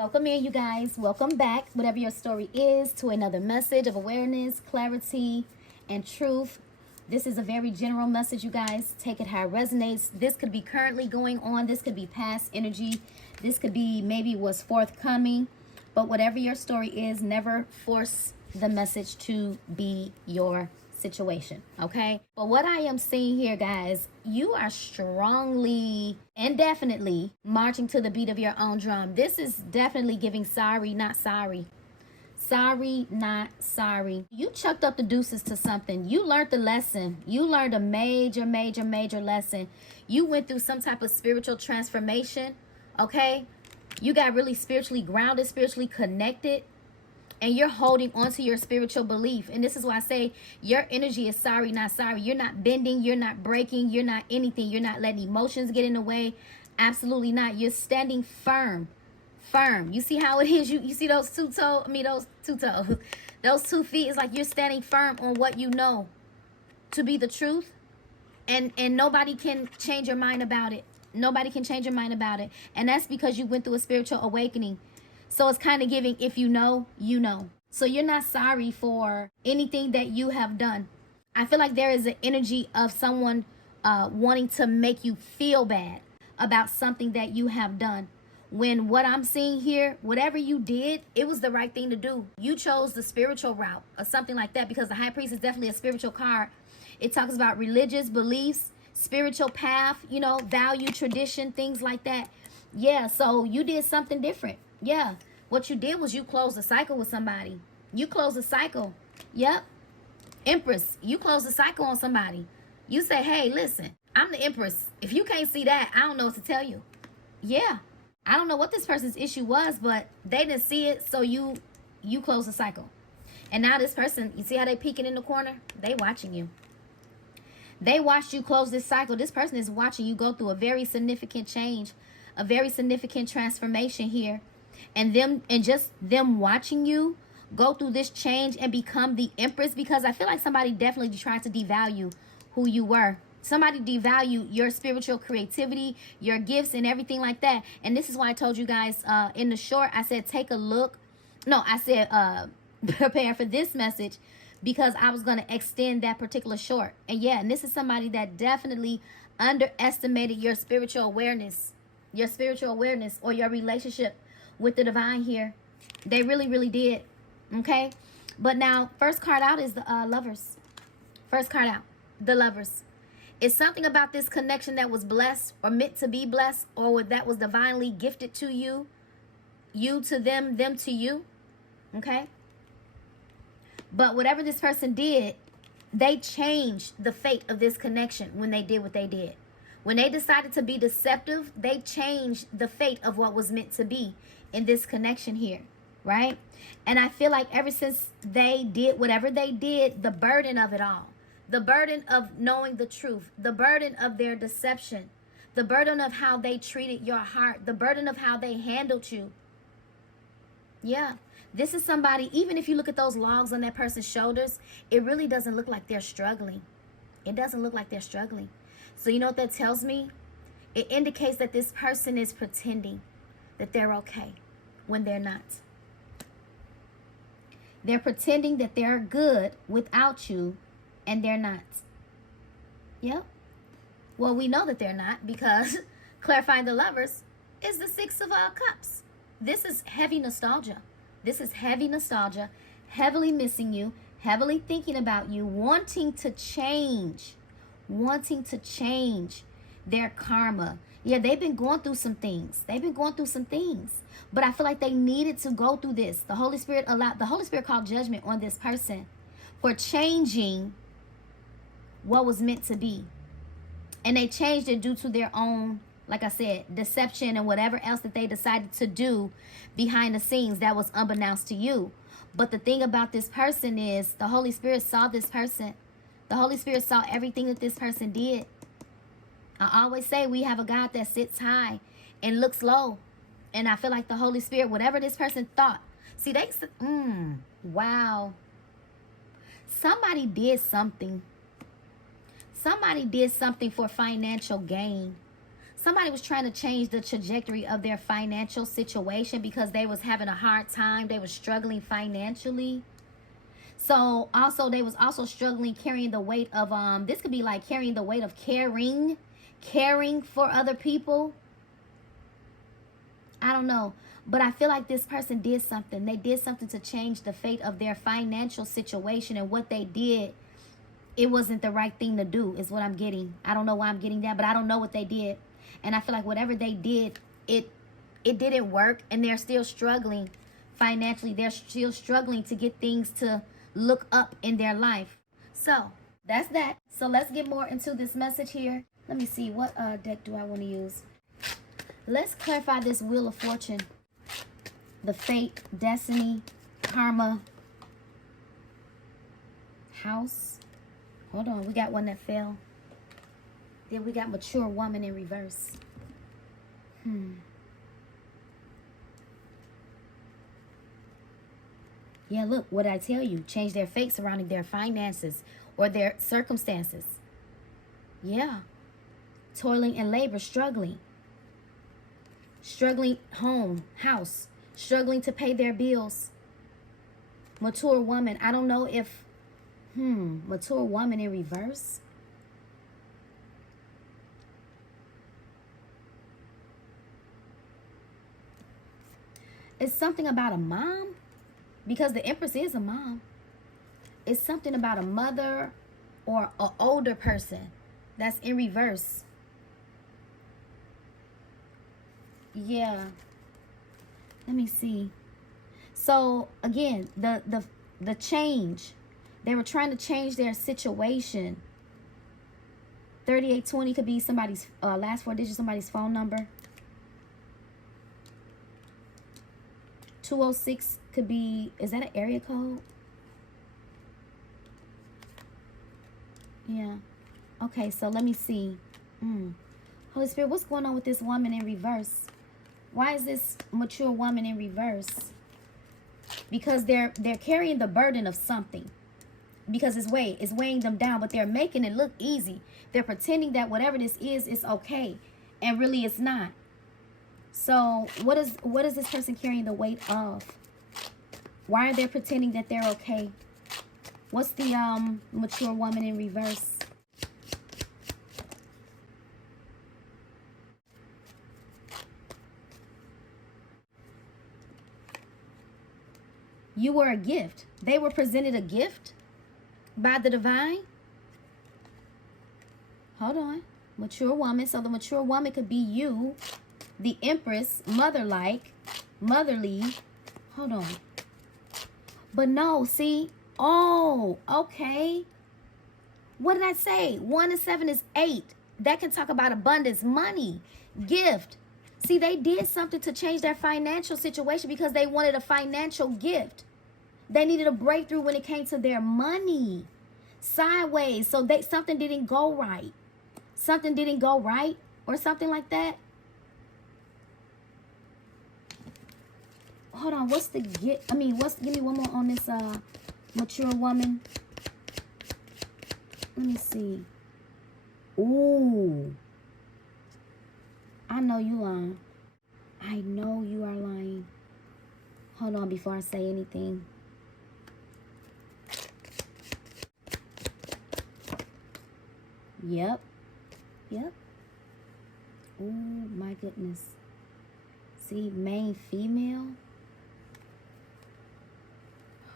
Welcome in, you guys. Welcome back, whatever your story is, to another message of awareness, clarity, and truth. This is a very general message, you guys. Take it how it resonates. This could be currently going on. This could be past energy. This could be maybe what's forthcoming. But whatever your story is, never force the message to be your situation, okay? But what I am seeing here, guys, you are strongly and definitely marching to the beat of your own drum. This is definitely giving sorry, not sorry. Sorry, not sorry. You chucked up the deuces to something. You learned the lesson. You learned a major lesson. You went through some type of spiritual transformation, okay? You got really spiritually grounded, spiritually connected, and you're holding on to your spiritual belief. And this is why I say your energy is sorry, not sorry. You're not bending. You're not breaking. You're not anything. You're not letting emotions get in the way. Absolutely not. You're standing firm. Firm. You see how it is? You see those two toes? Those two toes. Those 2 feet is like you're standing firm on what you know to be the truth. And nobody can change your mind about it. Nobody can change your mind about it. And that's because you went through a spiritual awakening. So it's kind of giving, if you know, you know. So you're not sorry for anything that you have done. I feel like there is an energy of someone wanting to make you feel bad about something that you have done. When what I'm seeing here, whatever you did, it was the right thing to do. You chose the spiritual route or something like that, because the High Priest is definitely a spiritual card. It talks about religious beliefs, spiritual path, you know, value, tradition, things like that. Yeah, so you did something different. Yeah, what you did was you closed a cycle with somebody. You closed a cycle. Yep. Empress, you closed a cycle on somebody. You say, hey, listen, I'm the Empress. If you can't see that, I don't know what to tell you. Yeah. I don't know what this person's issue was, but they didn't see it, so you closed the cycle. And now this person, you see how they peeking in the corner? They watching you. They watched you close this cycle. This person is watching you go through a very significant change, a very significant transformation here. And just them watching you go through this change and become the Empress, because I feel like somebody definitely tried to devalue who you were. Somebody devalue your spiritual creativity, your gifts, and everything like that. And this is why I told you guys in the short, I said take a look. No, I said prepare for this message, because I was going to extend that particular short. And yeah, and this is somebody that definitely underestimated your spiritual awareness or your relationship with the divine here. They really did. Okay, but now first card out is the Lovers. First card out, the Lovers. It's something about this connection that was blessed or meant to be blessed, or that was divinely gifted to you, you to them, them to you. Okay, but whatever this person did, they changed the fate of this connection when they did what they did. When they decided to be deceptive, they changed the fate of what was meant to be in this connection here, right? And I feel like ever since they did whatever they did, the burden of it all, the burden of knowing the truth, the burden of their deception, the burden of how they treated your heart, the burden of how they handled you. Yeah, this is somebody, even if you look at those logs on that person's shoulders, it really doesn't look like they're struggling. It doesn't look like they're struggling. So you know what that tells me? It indicates that this person is pretending that they're okay when they're not. They're pretending that they're good without you, and they're not. Yep. Well, we know that they're not, because clarifying the Lovers is the Six of Cups. This is heavy nostalgia. This is heavy nostalgia, heavily missing you, heavily thinking about you, wanting to change their karma. Yeah, they've been going through some things. But I feel like they needed to go through this. The Holy Spirit called judgment on this person for changing what was meant to be. And they changed it due to their own, like I said, deception and whatever else that they decided to do behind the scenes that was unbeknownst to you. But the thing about this person is the Holy Spirit saw this person. The Holy Spirit saw everything that this person did. I always say we have a God that sits high and looks low. And I feel like the Holy Spirit, whatever this person thought. See, wow. Somebody did something. Somebody did something for financial gain. somebody was trying to change the trajectory of their financial situation because they was having a hard time. They were struggling financially. So also they was also struggling carrying the weight of this could be like carrying the weight of caring for other people. I don't know, but I feel like this person did something. They did something to change the fate of their financial situation, and what they did, it wasn't the right thing to do is what I'm getting. I don't know why I'm getting that, but I don't know what they did. And I feel like whatever they did, it didn't work, and they're still struggling financially. They're still struggling to get things to look up in their life. So that's that. So let's get more into this message here. Let me see, what deck do I want to use? Let's clarify this Wheel of Fortune. The Fate, Destiny, Karma, House. Hold on, we got one that fell. Then we got Mature Woman in reverse. Yeah, look, what did I tell you? Change their fate surrounding their finances or their circumstances. Yeah. Toiling and labor, struggling. Struggling home, house. Struggling to pay their bills. Mature woman. I don't know if... Mature woman in reverse. It's something about a mom. Because the Empress is a mom. It's something about a mother or an older person that's in reverse. Yeah. Let me see. So again, the change. They were trying to change their situation. 3820 could be somebody's last 4 digits, somebody's phone number. 206 could be, is that an area code? Yeah. Okay, so let me see. Holy Spirit, what's going on with this woman in reverse? Why is this mature woman in reverse? Because they're carrying the burden of something. Because it's weighing them down, but they're making it look easy. They're pretending that whatever this is okay, and really it's not. So what is this person carrying the weight of? Why are they pretending that they're okay? What's the mature woman in reverse? You were a gift. They were presented a gift by the divine. Hold on. Mature woman. So the mature woman could be you. The Empress, mother-like, motherly. Hold on. But no, see? Oh, okay. What did I say? 1 and 7 is 8. That can talk about abundance, money, gift. See, they did something to change their financial situation because they wanted a financial gift. They needed a breakthrough when it came to their money. Sideways. So something didn't go right. Something didn't go right or something like that. Hold on, what's the gift? Give me one more on this mature woman. Let me see. Ooh. I know you lying. I know you are lying. Hold on before I say anything. Yep. Oh my goodness. See, main female.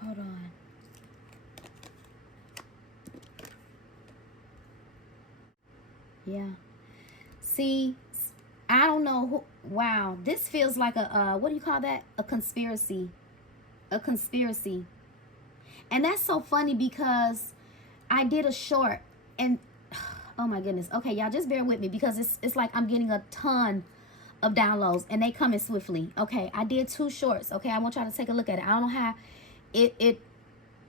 Hold on. Yeah. See, I don't know who. Wow, this feels like a what do you call that? A conspiracy. A conspiracy. And that's so funny because I did a short and oh my goodness. Okay, y'all just bear with me because it's like I'm getting a ton of downloads and they coming swiftly. Okay, I did 2 shorts. Okay, I want y'all to take a look at it. I don't know how it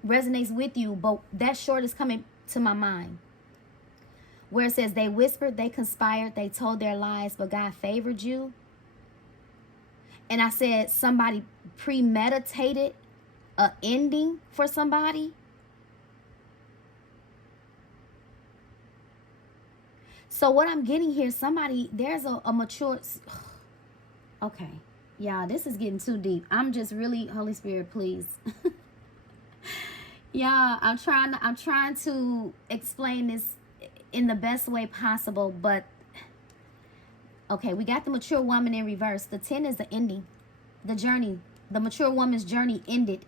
resonates with you, but that short is coming to my mind. Where it says they whispered, they conspired, they told their lies, but God favored you. And I said somebody premeditated a ending for somebody. So what I'm getting here, somebody, there's a mature, okay. Y'all, this is getting too deep. I'm just really, Holy Spirit, please. Y'all, I'm trying to explain this in the best way possible, but okay, we got the mature woman in reverse. The 10 is the ending, the journey. The mature woman's journey ending.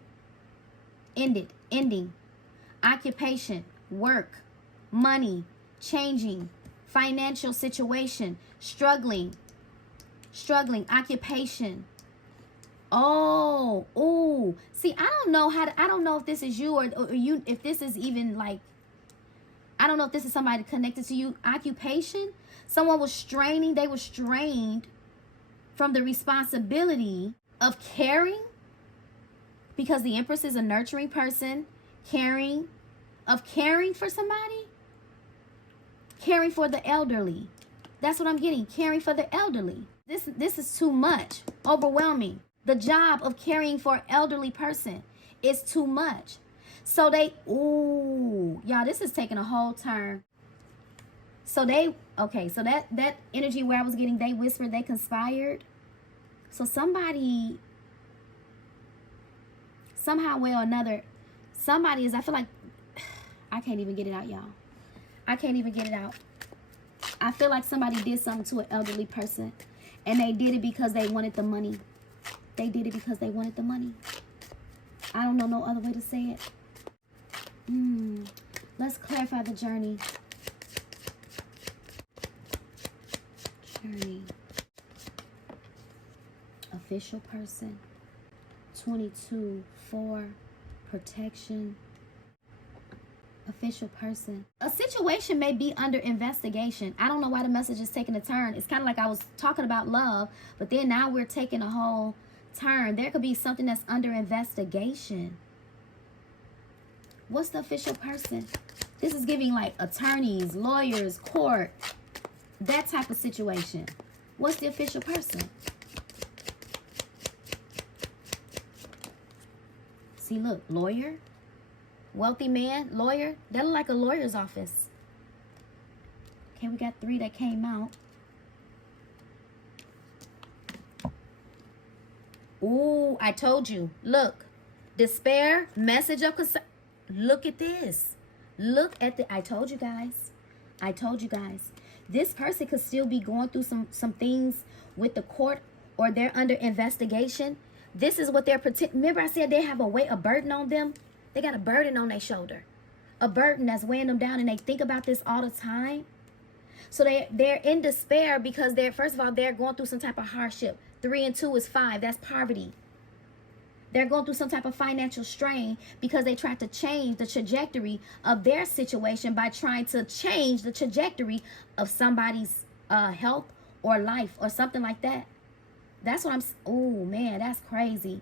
Occupation, work, money, changing, financial situation, struggling, occupation. Oh, see, I don't know I don't know if this is you or you, if this is even like, I don't know if this is somebody connected to you. Occupation, someone was straining, they were strained from the responsibility of caring, because the Empress is a nurturing person, caring for somebody, caring for the elderly. That's what I'm getting, caring for the elderly. This is too much, overwhelming. The job of caring for an elderly person is too much. So they, ooh, y'all, this is taking a whole turn. So they, okay, so that energy where I was getting, they whispered, they conspired. So somebody, somehow, way or another, somebody is, I feel like, I can't even get it out, y'all. I can't even get it out. I feel like somebody did something to an elderly person, and they did it because they wanted the money. They did it because they wanted the money. I don't know no other way to say it. Let's clarify the journey. Journey. Official person. 22, 4, protection. Official person. A situation may be under investigation. I don't know why the message is taking a turn. It's kind of like I was talking about love, but then now we're taking a whole turn. There could be something that's under investigation. What's the official person? This is giving like attorneys, lawyers, court, that type of situation. What's the official person? See, look, lawyer, wealthy man, lawyer. That look like a lawyer's office. Okay, we got 3 that came out. Ooh, I told you. Look, despair, message of concern. Look at this. Look at the, I told you guys. I told you guys. This person could still be going through some things with the court, or they're under investigation. This is what they're pretending. Remember I said they have a burden on them? They got a burden on their shoulder. A burden that's weighing them down, and they think about this all the time. So they're in despair because they're, first of all, they're going through some type of hardship. 3 and 2 is 5. That's poverty. They're going through some type of financial strain because they tried to change the trajectory of their situation by trying to change the trajectory of somebody's health or life or something like that. That's what I'm, oh man, that's crazy.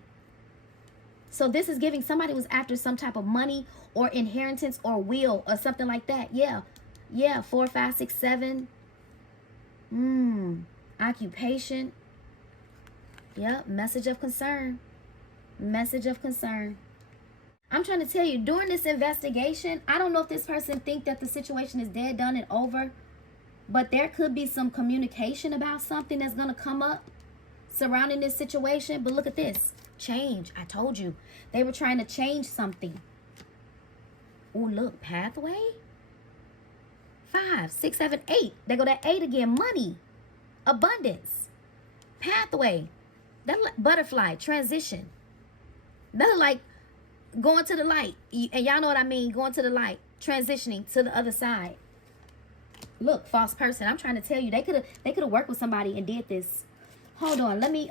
So this is giving somebody was after some type of money or inheritance or will or something like that. Yeah, 4, 5, 6, 7. Occupation. Yep, message of concern. Message of concern. I'm trying to tell you, during this investigation, I don't know if this person think that the situation is dead, done, and over, but there could be some communication about something that's going to come up surrounding this situation. But look at this. Change. I told you. They were trying to change something. Oh, look. Pathway. 5, 6, 7, 8. They go to 8 again. Money. Abundance. Pathway. That butterfly. Transition. That look like going to the light. And y'all know what I mean. Going to the light. Transitioning to the other side. Look, false person. I'm trying to tell you. They could have worked with somebody and did this. Hold on. Let me,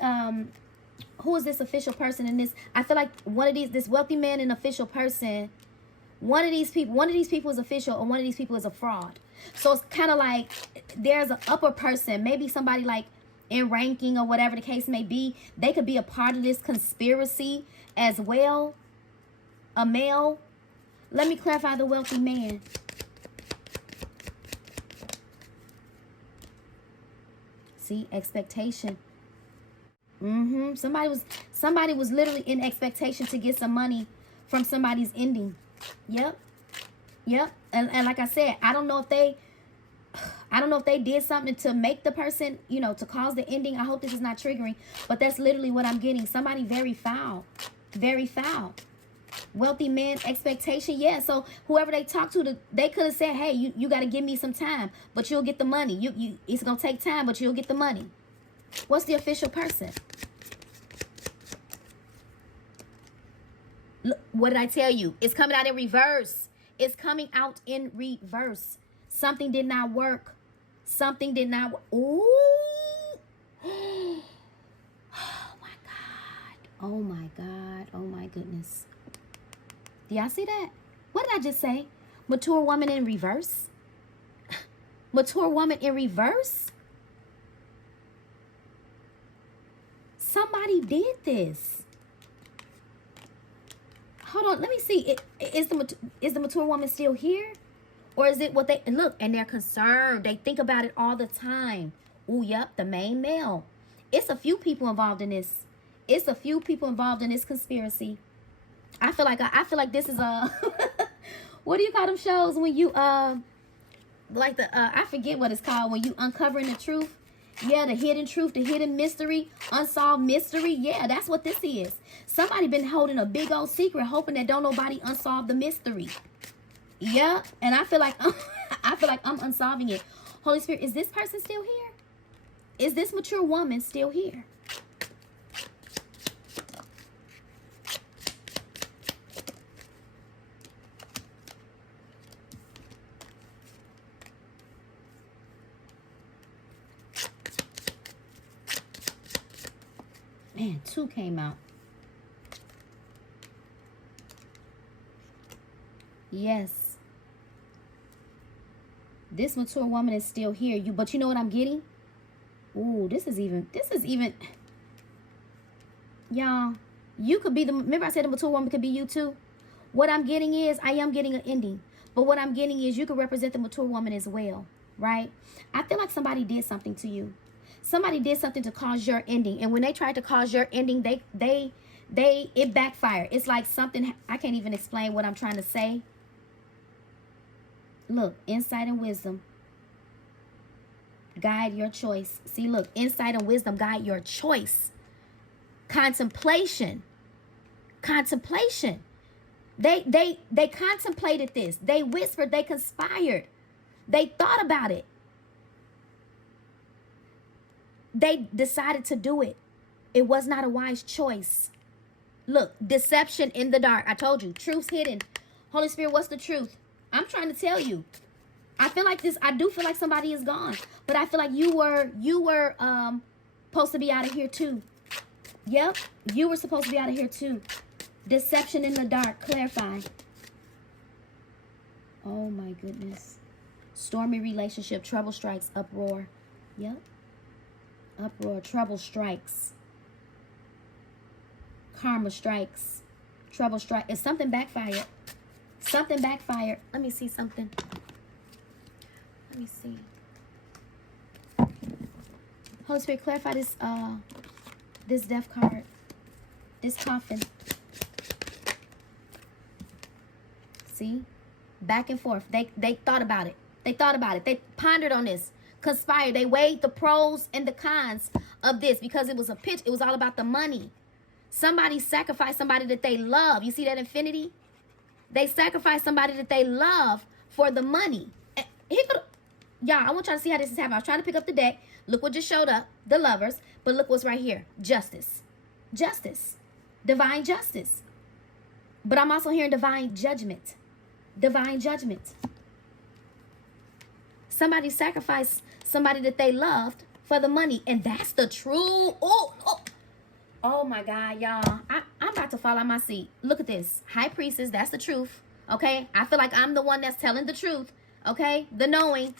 who is this official person in this? I feel like one of these, this wealthy man and official person, one of these people is official, or one of these people is a fraud. So it's kind of like there's an upper person, maybe somebody like in ranking or whatever the case may be. They could be a part of this conspiracy as well. A male. Let me clarify the wealthy man. See, expectation. Somebody was literally in expectation to get some money from somebody's ending. Yep. And like I said, I don't know if they I don't know if they did something to make the person, you know, to cause the ending. I hope this is not triggering, but that's literally what I'm getting. Somebody very foul. Very foul. Wealthy man, expectation. Yeah, so whoever they talk to, they could have said, hey, you got to give me some time, but you'll get the money. It's going to take time, but you'll get the money. What's the official person? Look, what did I tell you? It's coming out in reverse. It's coming out in reverse. Something did not work. Something did not work. Ooh. Oh, my God. Oh, my God. Oh, my goodness. Do y'all see that? What did I just say? Mature woman in reverse? Mature woman in reverse? Somebody did this. Hold on, let me see. Is the mature woman still here? Or is it what they... Look, and they're concerned. They think about it all the time. Ooh, yep, the main male. It's a few people involved in this. It's a few people involved in this conspiracy. I feel like this is a... What do you call them shows when you... like the... I forget what it's called. When you uncovering the truth. Yeah, the hidden truth, the hidden mystery, unsolved mystery. Yeah, that's what this is. Somebody been holding a big old secret, hoping that don't nobody unsolve the mystery. Yeah, and I feel like I'm unsolving it. Holy Spirit, is this person still here? Is this mature woman still here? Man, 2 came out. Yes. This mature woman is still here. But you know what I'm getting? Ooh, this is even. Y'all, you could be the, remember I said the mature woman could be you too? What I'm getting is, I am getting an ending. But what I'm getting is you could represent the mature woman as well, right? I feel like somebody did something to you. Somebody did something to cause your ending. And when they tried to cause your ending, it backfired. It's like something, I can't even explain what I'm trying to say. Look, insight and wisdom guide your choice. See, look, insight and wisdom guide your choice. Contemplation. Contemplation. They contemplated this. They whispered, they conspired. They thought about it. They decided to do it. It was not a wise choice. Look, deception in the dark. I told you, truth's hidden. Holy Spirit, what's the truth? I'm trying to tell you. I feel like this. I do feel like somebody is gone, but I feel like you were supposed to be out of here too. Yep, you were supposed to be out of here too. Deception in the dark. Clarify. Oh my goodness. Stormy relationship. Trouble strikes. Uproar. Yep. Uproar. Trouble strikes. Karma strikes. Trouble strike. If something backfired. Something backfired. Let me see something. Let me see. Holy Spirit, clarify this this death card. This coffin. See? Back and forth. They thought about it. They thought about it. They pondered on this. Conspired. They weighed the pros and the cons of this because it was a pitch. It was all about the money. Somebody sacrificed somebody that they love. You see that infinity? They sacrificed somebody that they love for the money. Y'all, I want y'all to see how this is happening. I was trying to pick up the deck. Look what just showed up. The lovers. But look what's right here. Justice. Justice. Divine justice. But I'm also hearing divine judgment. Divine judgment. Somebody sacrificed somebody that they loved for the money. And that's the true... Oh my God, y'all. I'm about to fall out my seat. Look at this. High priestess, that's the truth. Okay? I feel like I'm the one that's telling the truth. Okay? The knowing.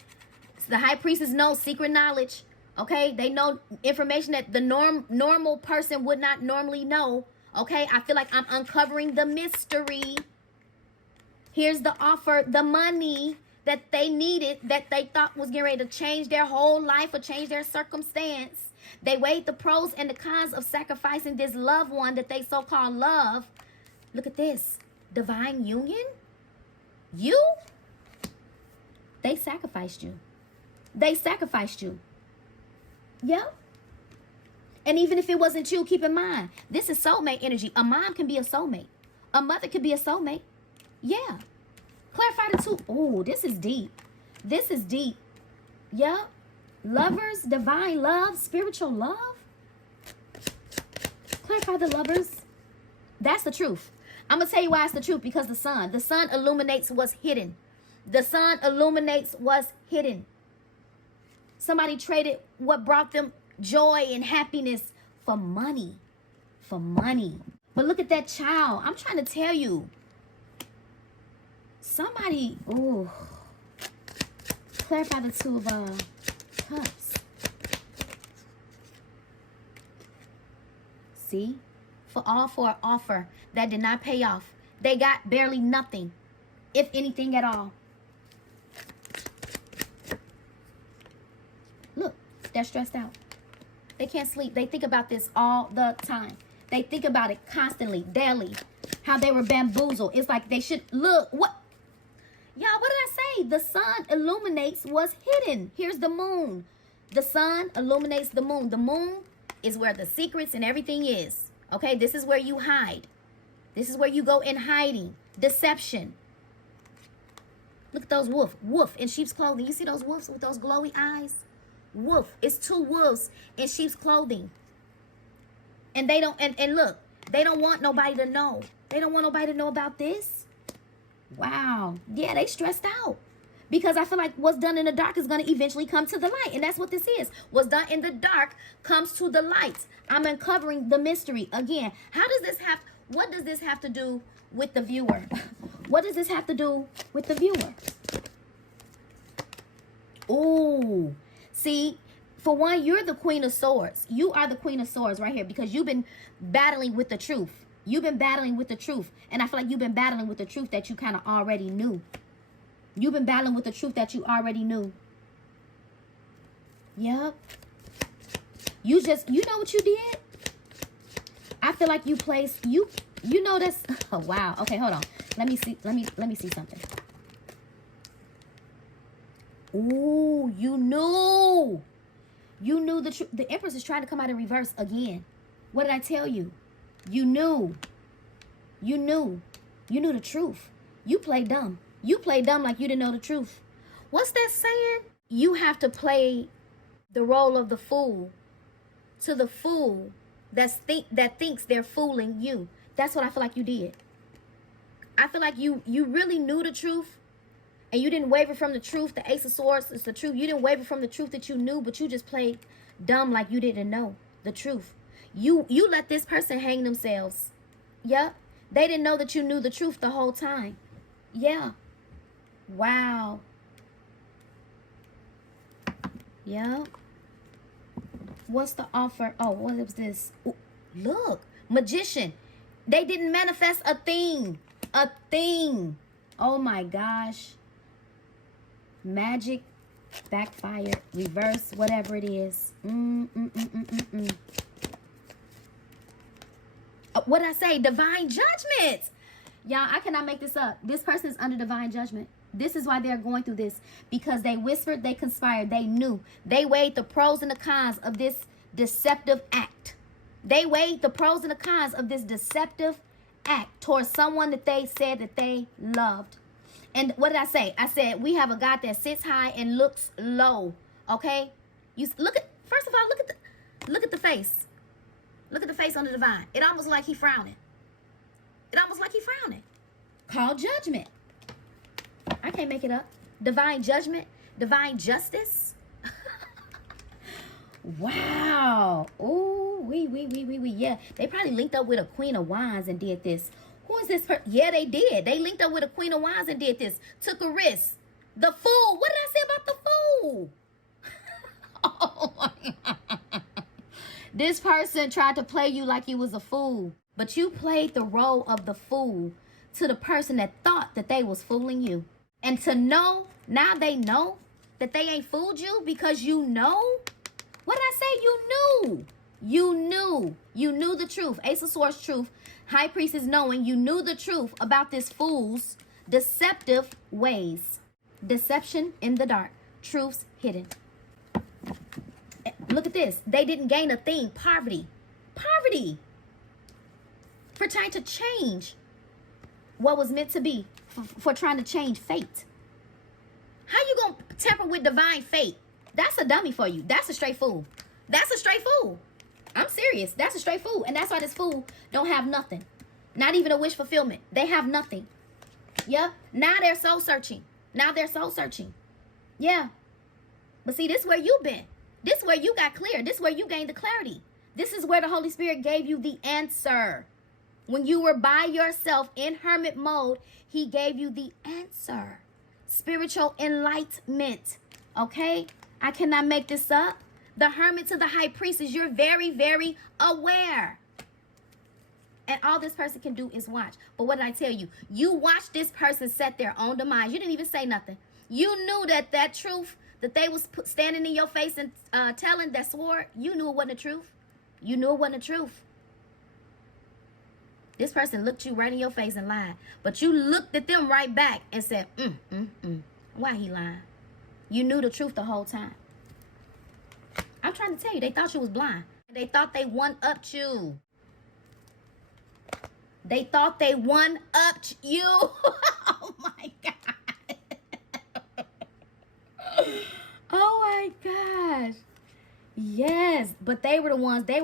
The high priestess knows secret knowledge. Okay? They know information that the normal person would not normally know. Okay? I feel like I'm uncovering the mystery. Here's the offer. The money that they needed, that they thought was getting ready to change their whole life or change their circumstance. They weighed the pros and the cons of sacrificing this loved one that they so-called love. Look at this. Divine union? You? They sacrificed you. They sacrificed you. Yeah. And even if it wasn't you, keep in mind, this is soulmate energy. A mom can be a soulmate. A mother can be a soulmate. Yeah. Clarify the two. Oh, this is deep. This is deep. Yeah. Lovers, divine love, spiritual love. Clarify the lovers. That's the truth. I'm going to tell you why it's the truth. Because the sun illuminates what's hidden. The sun illuminates what's hidden. Somebody traded what brought them joy and happiness for money. For money. But look at that child. I'm trying to tell you. Somebody, ooh. Clarify the two of cups. See? For an offer that did not pay off. They got barely nothing. If anything at all. Look, they're stressed out. They can't sleep. They think about this all the time. They think about it constantly, daily. How they were bamboozled. It's like they should look. What? Y'all, what did I say? The sun illuminates what's hidden. Here's the moon. The sun illuminates the moon. The moon is where the secrets and everything is. Okay, this is where you hide. This is where you go in hiding. Deception. Look at those wolf in sheep's clothing. You see those wolves with those glowy eyes? Wolf. It's two wolves in sheep's clothing. And they don't, and look, they don't want nobody to know. They don't want nobody to know about this. Wow. Yeah, they stressed out. Because I feel like what's done in the dark is going to eventually come to the light. And that's what this is. What's done in the dark comes to the light. I'm uncovering the mystery. Again, what does this have to do with the viewer? What does this have to do with the viewer? Ooh. See, for one, you're the Queen of Swords. You are the Queen of Swords right here because you've been battling with the truth. You've been battling with the truth. And I feel like you've been battling with the truth that you kind of already knew. You've been battling with the truth that you already knew. Yep. You know what you did? I feel like you placed, you know this. Oh, wow. Okay, hold on. Let me see something. Ooh, you knew. You knew the truth. The Empress is trying to come out in reverse again. What did I tell you? You knew. You knew. You knew the truth. You played dumb. You played dumb like you didn't know the truth. What's that saying? You have to play the role of the fool to the fool that thinks they're fooling you. That's what I feel like you did. I feel like you really knew the truth. And you didn't waver from the truth. The Ace of Swords is the truth. You didn't waver from the truth that you knew, but you just played dumb like you didn't know the truth. You let this person hang themselves. Yeah. They didn't know that you knew the truth the whole time. Yeah. Wow. Yeah. What's the offer? Oh, what was this? Ooh, look. Magician. They didn't manifest a thing. A thing. Oh my gosh. Magic, backfire, reverse, whatever it is. What did I say? Divine judgment. Y'all, I cannot make this up. This person is under divine judgment. This is why they're going through this. Because they whispered, they conspired, they knew. They weighed the pros and the cons of this deceptive act. They weighed the pros and the cons of this deceptive act towards someone that they said that they loved. And what did I say? I said, we have a God that sits high and looks low. Okay? You look at, first of all, look at the face. Look at the face on the divine. It almost like he frowning. It almost like he frowning. Called judgment. I can't make it up. Divine judgment. Divine justice. Wow. Oh, yeah. They probably linked up with a Queen of Wands and did this. Who is this person? Yeah, they did. They linked up with a Queen of Wands and did this. Took a risk. The Fool. What did I say about the Fool? Oh my God. This person tried to play you like you was a fool. But you played the role of the fool to the person that thought that they was fooling you. And to know, now they know that they ain't fooled you because you know. What did I say? You knew. You knew. You knew the truth. Ace of Swords truth. High Priest is knowing you knew the truth about this fool's deceptive ways. Deception in the dark. Truths hidden. Look at this. They didn't gain a thing. Poverty. Poverty. For trying to change what was meant to be. For trying to change fate. How you gonna tamper with divine fate? That's a dummy for you. That's a straight fool. That's a straight fool. I'm serious. That's a straight fool. And that's why this fool don't have nothing. Not even a wish fulfillment. They have nothing. Yep. Now they're soul searching. Now they're soul searching. Yeah. But see, this is where you've been. This is where you got clear. This is where you gained the clarity. This is where the Holy Spirit gave you the answer. When you were by yourself in hermit mode, he gave you the answer. Spiritual enlightenment. Okay? I cannot make this up. The hermit to the high priestess, you're very, very aware. And all this person can do is watch. But what did I tell you? You watched this person set their own demise. You didn't even say nothing. You knew that truth that they was standing in your face and telling that swore, you knew it wasn't the truth. You knew it wasn't the truth. This person looked you right in your face and lied. But you looked at them right back and said, why he lying? You knew the truth the whole time. I'm trying to tell you, they thought you was blind. They thought they one-upped you. They thought they one-upped you. Oh, my God. Oh, my gosh. Yes, but they were the ones, they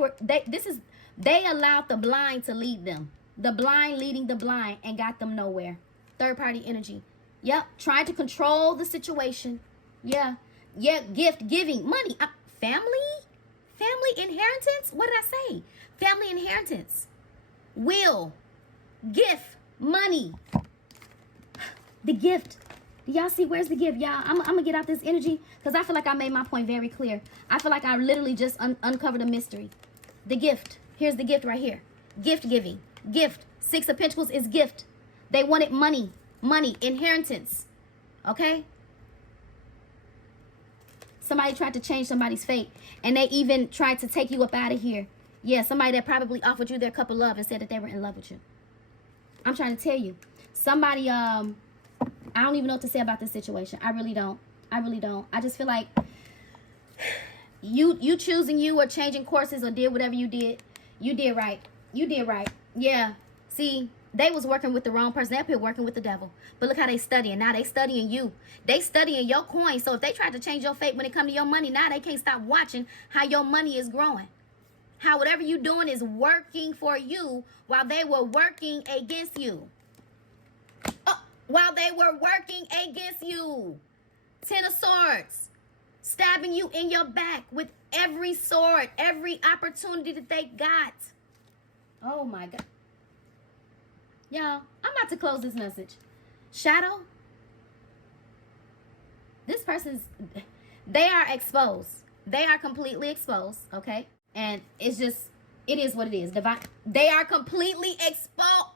allowed the blind to lead them. The blind leading the blind and got them nowhere. Third-party energy. Yep, trying to control the situation. Yeah, gift, giving, money. Family inheritance? What did I say? Family inheritance. Will, gift, money. The gift. Do y'all see where's the gift? Y'all, I'm going to get out this energy because I feel like I made my point very clear. I feel like I literally just uncovered a mystery. The gift. Here's the gift right here. Gift giving. Gift. 6 of Pentacles is gift. They wanted money. Money. Inheritance. Okay? Somebody tried to change somebody's fate. And they even tried to take you up out of here. Yeah, somebody that probably offered you their cup of love and said that they were in love with you. I'm trying to tell you. Somebody, I don't even know what to say about this situation. I really don't. I really don't. I just feel like you choosing you or changing courses or did whatever you did right. You did right. Yeah. See, they was working with the wrong person. They're up here working with the devil. But look how they studying. Now they studying you. They studying your coin. So if they try to change your fate when it comes to your money, now they can't stop watching how your money is growing. How whatever you doing is working for you while they were working against you. While they were working against you. 10 of Swords. Stabbing you in your back with every sword, every opportunity that they got. Oh my God. Y'all, I'm about to close this message. Shadow. This person's, they are exposed. They are completely exposed, okay? And it's just, it is what it is. Divine. They are completely exposed.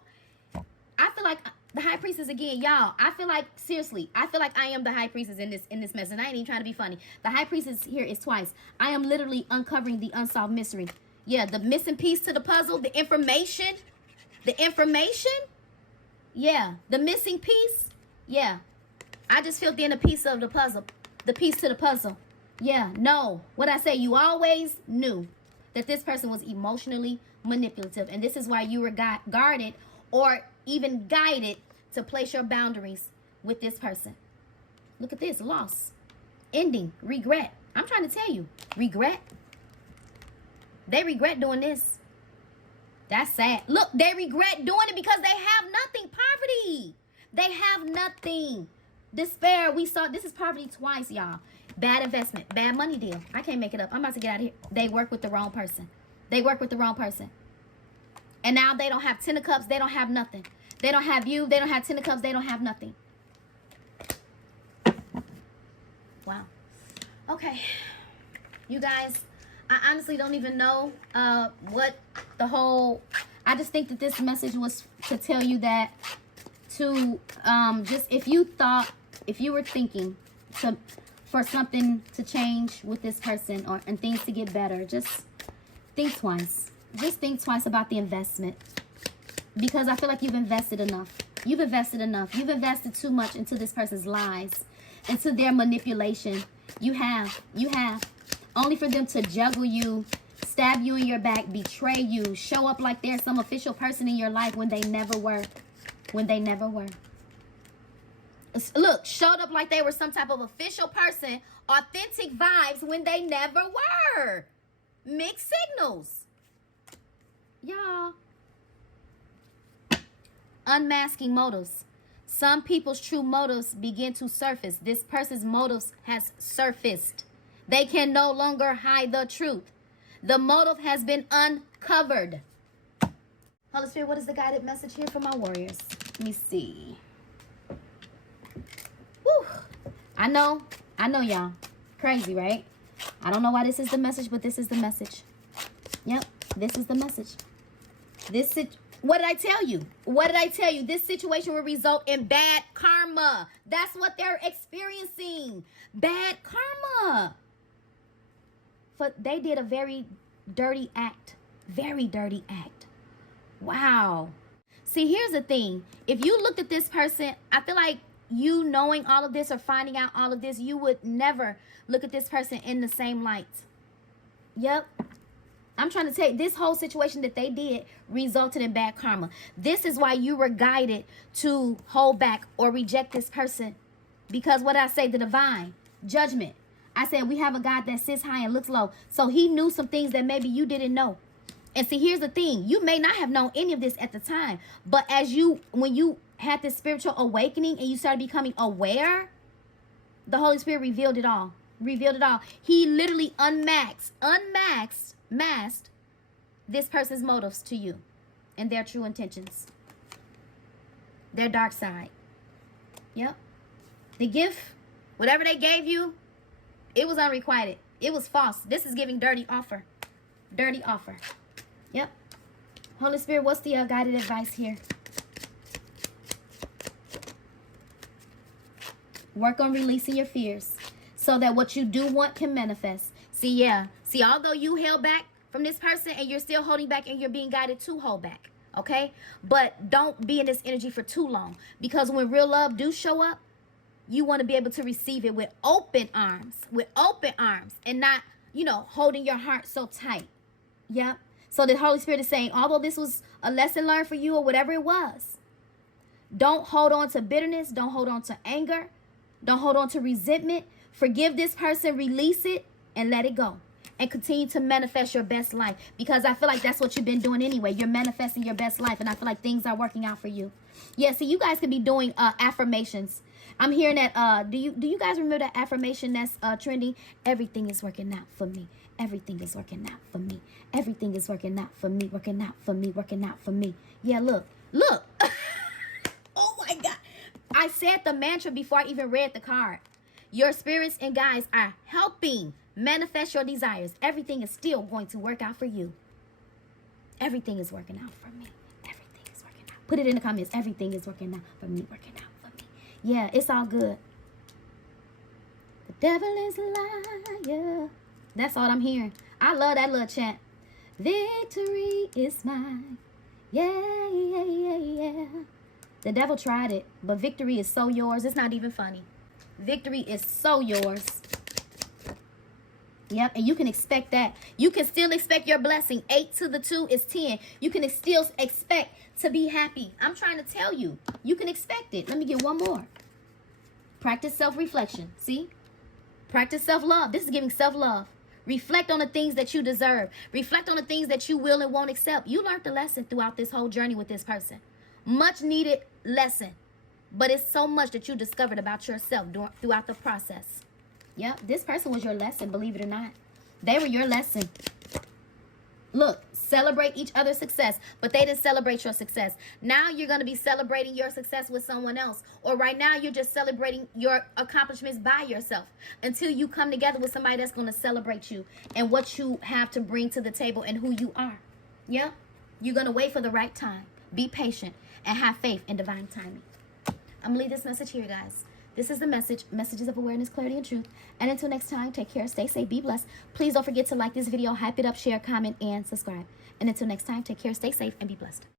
I feel like the high priestess again, y'all. I feel like, seriously, I feel like I am the high priestess in this mess. And I ain't even trying to be funny. The high priestess here is twice. I am literally uncovering the unsolved mystery. Yeah, the missing piece to the puzzle, the information. The information. Yeah, the missing piece. Yeah. I just filled in a piece of the puzzle. The piece to the puzzle. Yeah, no. What I say, you always knew that this person was emotionally manipulative. And this is why you were guarded or even guided to place your boundaries with this person. Look at this. Loss. Ending. Regret. I'm trying to tell you. Regret. They regret doing this. That's sad. Look, they regret doing it because they have nothing. Poverty. They have nothing. Despair. We saw this is poverty twice, y'all. Bad investment. Bad money deal. I can't make it up. I'm about to get out of here. They work with the wrong person. They work with the wrong person. And now they don't have 10 of Cups. They don't have nothing. They don't have you. They don't have 10 of Cups. They don't have nothing. Wow. Okay. You guys, I honestly don't even know what the whole... I just think that this message was to tell you that to just if you were thinking for something to change with this person and things to get better, just think twice. Just think twice about the investment. Because I feel like you've invested enough. You've invested enough. You've invested too much into this person's lies, into their manipulation. You have. only for them to juggle you, stab you in your back, betray you, show up like they're some official person in your life when they never were. When they never were. Look, showed up like they were some type of official person, authentic vibes when they never were. Mixed signals. Y'all. Unmasking motives. Some people's true motives begin to surface. This person's motives has surfaced. They can no longer hide the truth. The motive has been uncovered. Holy Spirit, what is the guided message here for my warriors? Let me see. Whew. I know, y'all. Crazy, right? I don't know why this is the message, but this is the message. Yep, this is the message. What did I tell you? What did I tell you? This situation will result in bad karma. That's what they're experiencing. Bad karma. But they did a very dirty act. Very dirty act. Wow. See, here's the thing. If you looked at this person, I feel like you knowing all of this or finding out all of this, you would never look at this person in the same light. Yep. I'm trying to tell you, this whole situation that they did resulted in bad karma. This is why you were guided to hold back or reject this person. Because what I say, the divine judgment. I said we have a God that sits high and looks low. So he knew some things that maybe you didn't know. And see, here's the thing. You may not have known any of this at the time. But when you had this spiritual awakening and you started becoming aware, the Holy Spirit revealed it all. Revealed it all. He literally masked this person's motives to you and their true intentions. Their dark side. Yep. The gift, whatever they gave you, it was unrequited. It was false. This is giving dirty offer. Dirty offer. Yep. Holy Spirit, what's the guided advice here? Work on releasing your fears so that what you do want can manifest. See, although you held back from this person and you're still holding back and you're being guided to hold back, okay? But don't be in this energy for too long, because when real love do show up, you want to be able to receive it with open arms, and not, holding your heart so tight. Yep. So the Holy Spirit is saying, although this was a lesson learned for you or whatever it was, don't hold on to bitterness. Don't hold on to anger. Don't hold on to resentment. Forgive this person, release it, and let it go. And continue to manifest your best life. Because I feel like that's what you've been doing anyway. You're manifesting your best life. And I feel like things are working out for you. Yeah, so you guys could be doing affirmations. I'm hearing that, do you guys remember that affirmation that's trending? Everything is working out for me. Everything is working out for me. Everything is working out for me. Working out for me. Working out for me. Yeah, look. Oh my God. I said the mantra before I even read the card. Your spirits and guides are helping manifest your desires. Everything is still going to work out for you. Everything is working out for me. Everything is working out. Put it in the comments. Everything is working out for me. Working out for me. Yeah, it's all good. The devil is a liar. That's all I'm hearing. I love that little chant. Victory is mine. Yeah, yeah, yeah, yeah. The devil tried it, but victory is so yours. It's not even funny. Victory is so yours. Yep, and you can expect that. You can still expect your blessing. 8 to the 2 is 10. You can still expect to be happy. I'm trying to tell you. You can expect it. Let me get one more. Practice self-reflection. See? Practice self-love. This is giving self-love. Reflect on the things that you deserve. Reflect on the things that you will and won't accept. You learned the lesson throughout this whole journey with this person. Much needed lesson. But it's so much that you discovered about yourself throughout the process. Yep, this person was your lesson, believe it or not. They were your lesson. Look, celebrate each other's success, but they didn't celebrate your success. Now you're going to be celebrating your success with someone else. Or right now you're just celebrating your accomplishments by yourself until you come together with somebody that's going to celebrate you and what you have to bring to the table and who you are. Yeah, you're going to wait for the right time. Be patient and have faith in divine timing. I'm going to leave this message here, guys. This is the message, messages of awareness, clarity, and truth. And until next time, take care, stay safe, be blessed. Please don't forget to like this video, hype it up, share, comment, and subscribe. And until next time, take care, stay safe, and be blessed.